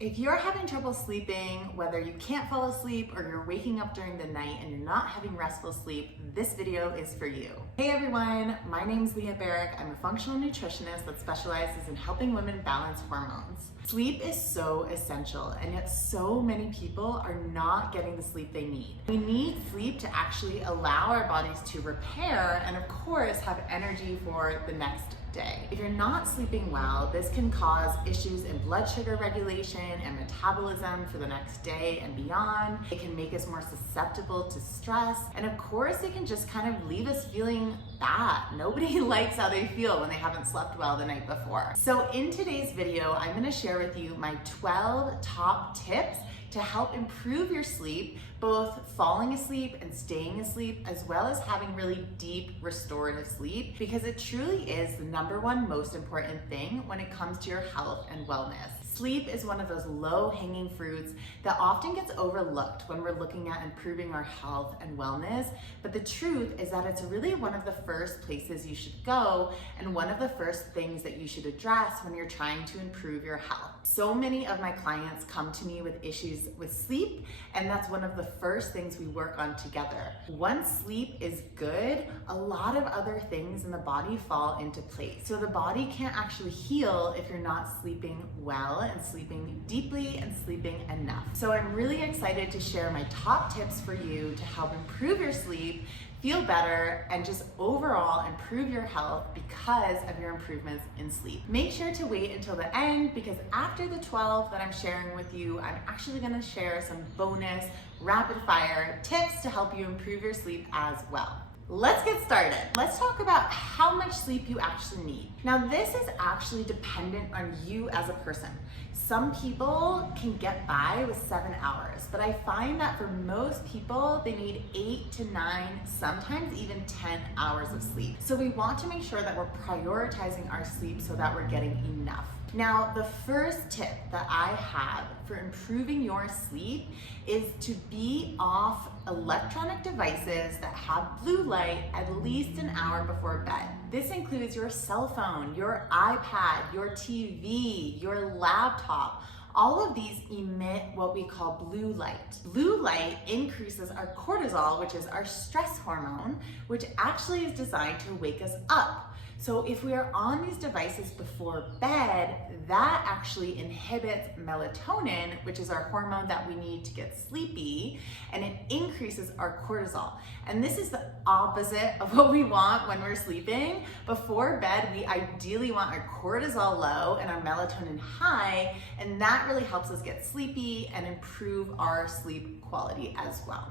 If you're having trouble sleeping, whether you can't fall asleep or you're waking up during the night and you're not having restful sleep, this video is for you. Hey everyone, my name's Leah Barrick. I'm a functional nutritionist that specializes in helping women balance hormones. Sleep is so essential, and yet so many people are not getting the sleep they need. We need sleep to actually allow our bodies to repair and of course have energy for the next day. If you're not sleeping well, this can cause issues in blood sugar regulation and metabolism for the next day and beyond. It can make us more susceptible to stress, and of course it can just kind of leave us feeling bad. Nobody likes how they feel when they haven't slept well the night before. So in today's video, I'm going to share with you my 12 top tips to help improve your sleep, both falling asleep and staying asleep, as well as having really deep restorative sleep, because it truly is the #1 most important thing when it comes to your health and wellness. Sleep is one of those low-hanging fruits that often gets overlooked when we're looking at improving our health and wellness, but the truth is that it's really one of the first places you should go and one of the first things that you should address when you're trying to improve your health. So many of my clients come to me with issues with sleep, and that's one of the first things we work on together. Once sleep is good, a lot of other things in the body fall into place. So the body can't actually heal if you're not sleeping well and sleeping deeply and sleeping enough. So I'm really excited to share my top tips for you to help improve your sleep, feel better, and just overall improve your health because of your improvements in sleep. Make sure to wait until the end, because after the 12 that I'm sharing with you, I'm actually gonna share some bonus rapid fire tips to help you improve your sleep as well. Let's get started. Let's talk about how much sleep you actually need. Now, this is actually dependent on you as a person. Some people can get by with 7 hours, but I find that for most people, they need 8 to 9, sometimes even 10 hours of sleep. So we want to make sure that we're prioritizing our sleep so that we're getting enough. Now, the first tip that I have for improving your sleep is to be off electronic devices that have blue light at least an hour before bed. This includes your cell phone, your iPad, your TV, your laptop. All of these emit what we call blue light. Blue light increases our cortisol, which is our stress hormone, which actually is designed to wake us up. So if we are on these devices before bed, that actually inhibits melatonin, which is our hormone that we need to get sleepy, and it increases our cortisol. And this is the opposite of what we want when we're sleeping. Before bed, we ideally want our cortisol low and our melatonin high, and that really helps us get sleepy and improve our sleep quality as well.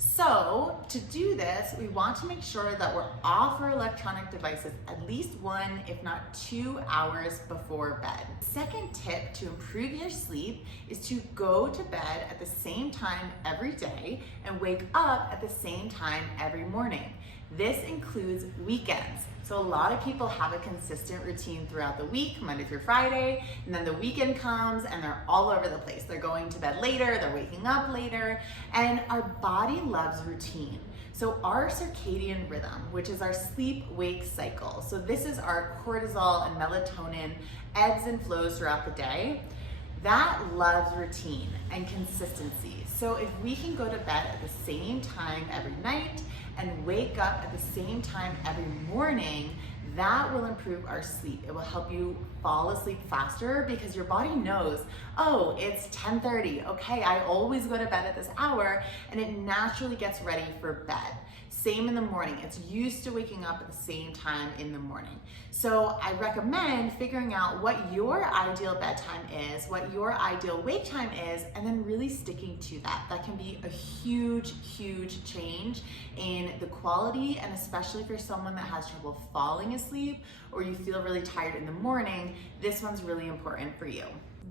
So to do this, we want to make sure that we're off our electronic devices at least 1, if not 2 hours before bed. Second tip to improve your sleep is to go to bed at the same time every day and wake up at the same time every morning. This includes weekends. So a lot of people have a consistent routine throughout the week, Monday through Friday, and then the weekend comes and they're all over the place. They're going to bed later, they're waking up later, and our body loves routine. So our circadian rhythm, which is our sleep-wake cycle, so this is our cortisol and melatonin ebbs and flows throughout the day, that loves routine and consistency. So if we can go to bed at the same time every night and wake up at the same time every morning, that will improve our sleep. It will help you fall asleep faster because your body knows, oh, it's 10:30. Okay, I always go to bed at this hour, and it naturally gets ready for bed. Same in the morning. It's used to waking up at the same time in the morning. So I recommend figuring out what your ideal bedtime is, what your ideal wake time is, and then really sticking to that. That can be a huge, huge change in the quality, and especially for someone that has trouble falling asleep or you feel really tired in the morning, this one's really important for you.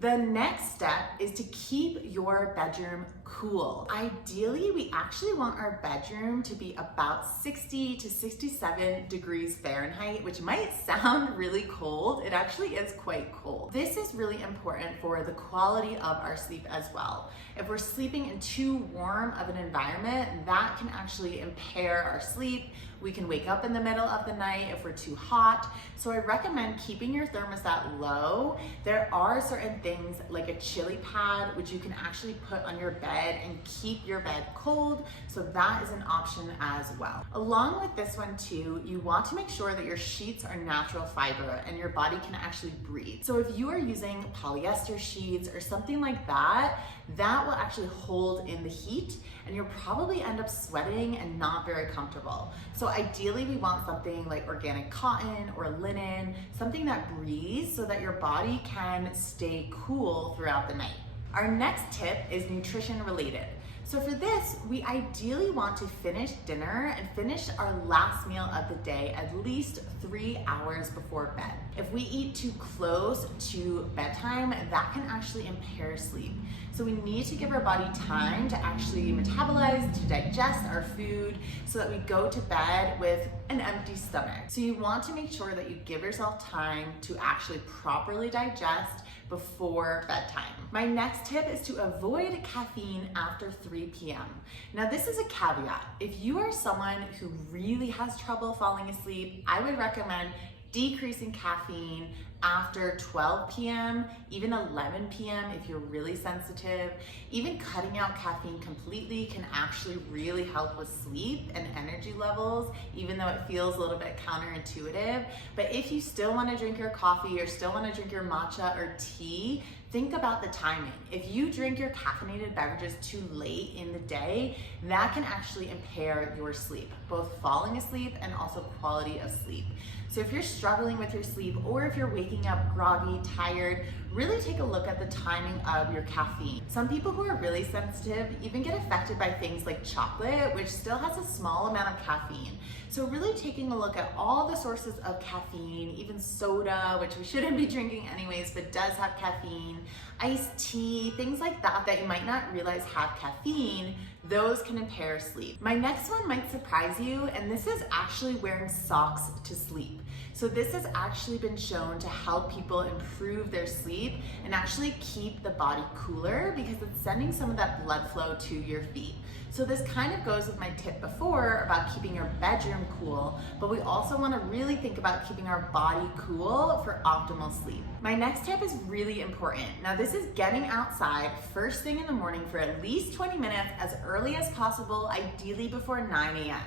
The next step is to keep your bedroom cool. Ideally, we actually want our bedroom to be about 60 to 67 degrees Fahrenheit, which might sound really cold. It actually is quite cold. This is really important for the quality of our sleep as well. If we're sleeping in too warm of an environment, that can actually impair our sleep. We can wake up in the middle of the night if we're too hot. So I recommend keeping your thermostat low. There are certain things things like a chili pad, which you can actually put on your bed and keep your bed cold. So that is an option as well. Along with this one too, you want to make sure that your sheets are natural fiber and your body can actually breathe. So if you are using polyester sheets or something like that, that will actually hold in the heat and you'll probably end up sweating and not very comfortable. So ideally we want something like organic cotton or linen, something that breathes so that your body can stay cool throughout the night. Our next tip is nutrition related. So for this, we ideally want to finish dinner and finish our last meal of the day at least 3 hours before bed. If we eat too close to bedtime, that can actually impair sleep. So we need to give our body time to actually metabolize, to digest our food so that we go to bed with an empty stomach. So you want to make sure that you give yourself time to actually properly digest before bedtime. My next tip is to avoid caffeine after 3 p.m. Now this is a caveat. If you are someone who really has trouble falling asleep, I would recommend decreasing caffeine after 12 p.m., even 11 p.m. if you're really sensitive. Even cutting out caffeine completely can actually really help with sleep and energy levels, even though it feels a little bit counterintuitive. But if you still want to drink your coffee or still want to drink your matcha or tea, think about the timing. If you drink your caffeinated beverages too late in the day, that can actually impair your sleep, both falling asleep and also quality of sleep. So if you're struggling with your sleep or if you're waking up groggy, tired, really take a look at the timing of your caffeine. Some people who are really sensitive even get affected by things like chocolate, which still has a small amount of caffeine. So really taking a look at all the sources of caffeine, even soda, which we shouldn't be drinking anyways, but does have caffeine, iced tea, things like that that you might not realize have caffeine, those can impair sleep. My next one might surprise you, and this is actually wearing socks to sleep. So this has actually been shown to help people improve their sleep and actually keep the body cooler because it's sending some of that blood flow to your feet. So this kind of goes with my tip before about keeping your bedroom cool, but we also want to really think about keeping our body cool for optimal sleep. My next tip is really important. Now this is getting outside first thing in the morning for at least 20 minutes as early as possible, ideally before 9 a.m.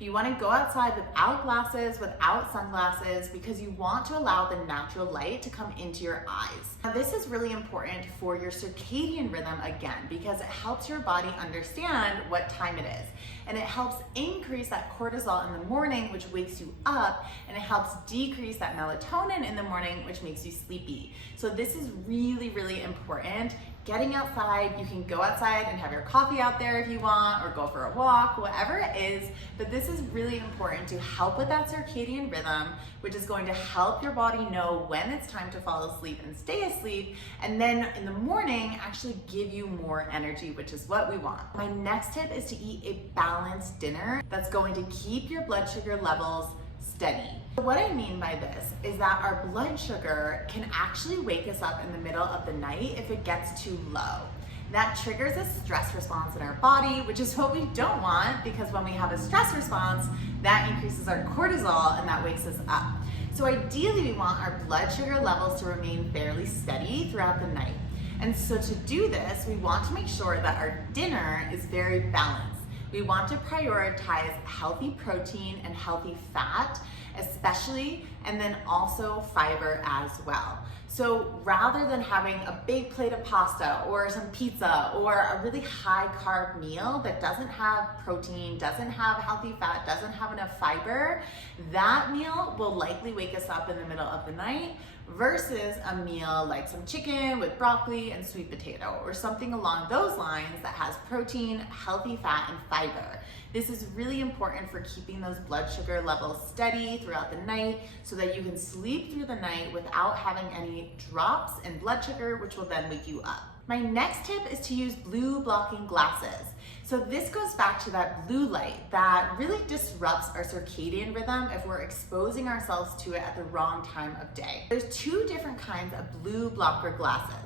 You want to go outside without glasses, without sunglasses, because you want to allow the natural light to come into your eyes. Now this is really important for your circadian rhythm again, because it helps your body understand what time it is. And it helps increase that cortisol in the morning, which wakes you up, and it helps decrease that melatonin in the morning, which makes you sleepy. So this is really, really important. Getting outside, you can go outside and have your coffee out there if you want, or go for a walk, whatever it is, but this is really important to help with that circadian rhythm, which is going to help your body know when it's time to fall asleep and stay asleep, and then in the morning actually give you more energy, which is what we want. My next tip is to eat a balanced dinner that's going to keep your blood sugar levels steady. What I mean by this is that our blood sugar can actually wake us up in the middle of the night if it gets too low. That triggers a stress response in our body, which is what we don't want, because when we have a stress response, that increases our cortisol and that wakes us up. So ideally we want our blood sugar levels to remain fairly steady throughout the night. And so to do this, we want to make sure that our dinner is very balanced. We want to prioritize healthy protein and healthy fat, especially, and then also fiber as well. So rather than having a big plate of pasta or some pizza or a really high carb meal that doesn't have protein, doesn't have healthy fat, doesn't have enough fiber, that meal will likely wake us up in the middle of the night versus a meal like some chicken with broccoli and sweet potato or something along those lines that has protein, healthy fat, and fiber. This is really important for keeping those blood sugar levels steady throughout the night so that you can sleep through the night without having any drops in blood sugar, which will then wake you up. My next tip is to use blue blocking glasses. So this goes back to that blue light that really disrupts our circadian rhythm if we're exposing ourselves to it at the wrong time of day. There's two different kinds of blue blocker glasses.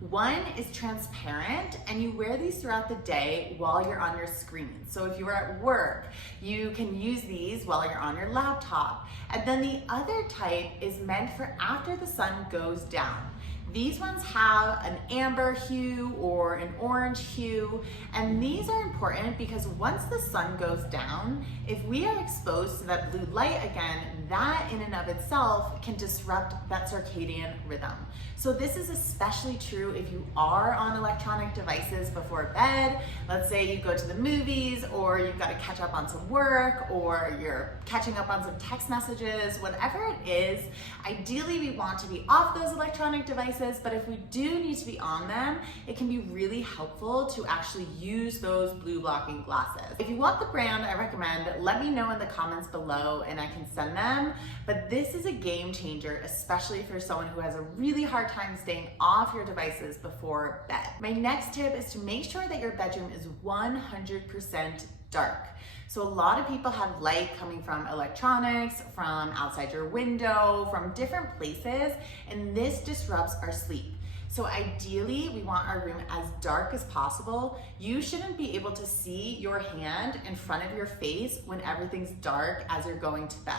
One is transparent, and you wear these throughout the day while you're on your screen. So if you're at work, you can use these while you're on your laptop. And then the other type is meant for after the sun goes down. These ones have an amber hue or an orange hue, and these are important because once the sun goes down, if we are exposed to that blue light again, that in and of itself can disrupt that circadian rhythm. So this is especially true if you are on electronic devices before bed. Let's say you go to the movies, or you've got to catch up on some work, or you're catching up on some text messages, whatever it is. Ideally, we want to be off those electronic devices, but if we do need to be on them, it can be really helpful to actually use those blue blocking glasses. If you want the brand I recommend, let me know in the comments below and I can send them. But this is a game changer, especially for someone who has a really hard time staying off your devices before bed. My next tip is to make sure that your bedroom is 100% dark. So a lot of people have light coming from electronics, from outside your window, from different places, and this disrupts our sleep. So ideally, we want our room as dark as possible. You shouldn't be able to see your hand in front of your face when everything's dark as you're going to bed.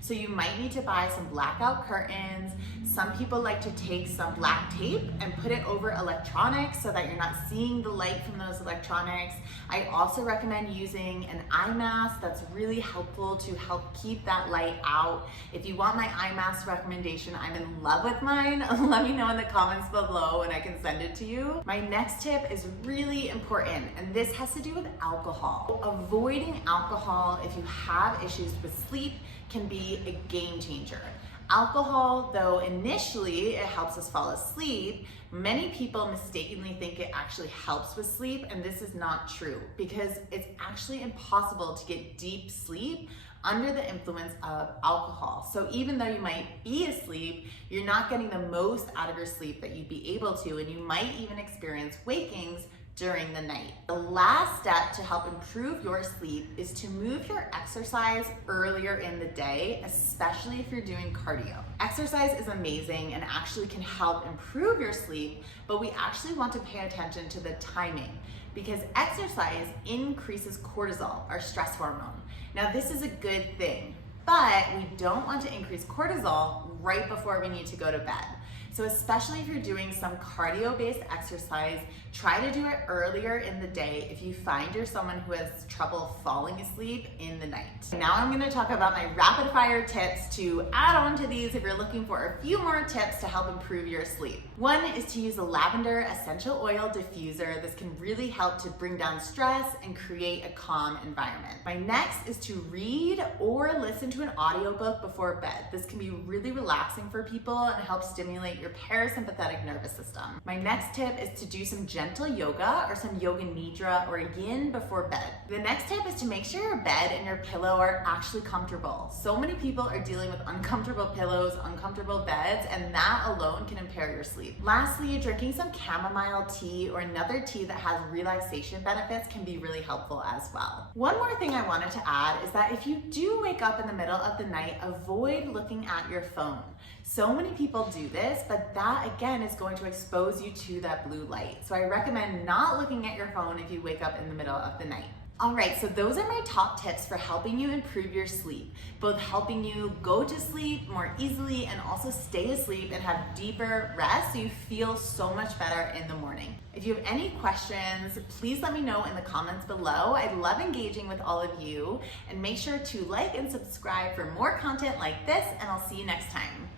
So you might need to buy some blackout curtains. Some people like to take some black tape and put it over electronics so that you're not seeing the light from those electronics. I also recommend using an eye mask. That's really helpful to help keep that light out. If you want my eye mask recommendation, I'm in love with mine. Let me know in the comments below and I can send it to you. My next tip is really important, and this has to do with alcohol. Avoiding alcohol if you have issues with sleep can be a game changer. Alcohol, though initially it helps us fall asleep, many people mistakenly think it actually helps with sleep, and this is not true because it's actually impossible to get deep sleep under the influence of alcohol. So even though you might be asleep, you're not getting the most out of your sleep that you'd be able to, and you might even experience wakings during the night. The last step to help improve your sleep is to move your exercise earlier in the day, especially if you're doing cardio. Exercise is amazing and actually can help improve your sleep, but we actually want to pay attention to the timing because exercise increases cortisol, our stress hormone. Now, this is a good thing, but we don't want to increase cortisol right before we need to go to bed. So especially if you're doing some cardio-based exercise, try to do it earlier in the day if you find you're someone who has trouble falling asleep in the night. Now I'm gonna talk about my rapid fire tips to add on to these if you're looking for a few more tips to help improve your sleep. One is to use a lavender essential oil diffuser. This can really help to bring down stress and create a calm environment. My next is to read or listen to an audiobook before bed. This can be really relaxing for people and help stimulate your parasympathetic nervous system. My next tip is to do some gentle yoga or some yoga nidra or yin before bed. The next tip is to make sure your bed and your pillow are actually comfortable. So many people are dealing with uncomfortable pillows, uncomfortable beds, and that alone can impair your sleep. Lastly, drinking some chamomile tea or another tea that has relaxation benefits can be really helpful as well. One more thing I wanted to add is that if you do wake up in the middle of the night, avoid looking at your phone. So many people do this, but that again is going to expose you to that blue light. So I recommend not looking at your phone if you wake up in the middle of the night. All right, so those are my top tips for helping you improve your sleep, both helping you go to sleep more easily and also stay asleep and have deeper rest so you feel so much better in the morning. If you have any questions, please let me know in the comments below. I love engaging with all of you, and make sure to like and subscribe for more content like this, and I'll see you next time.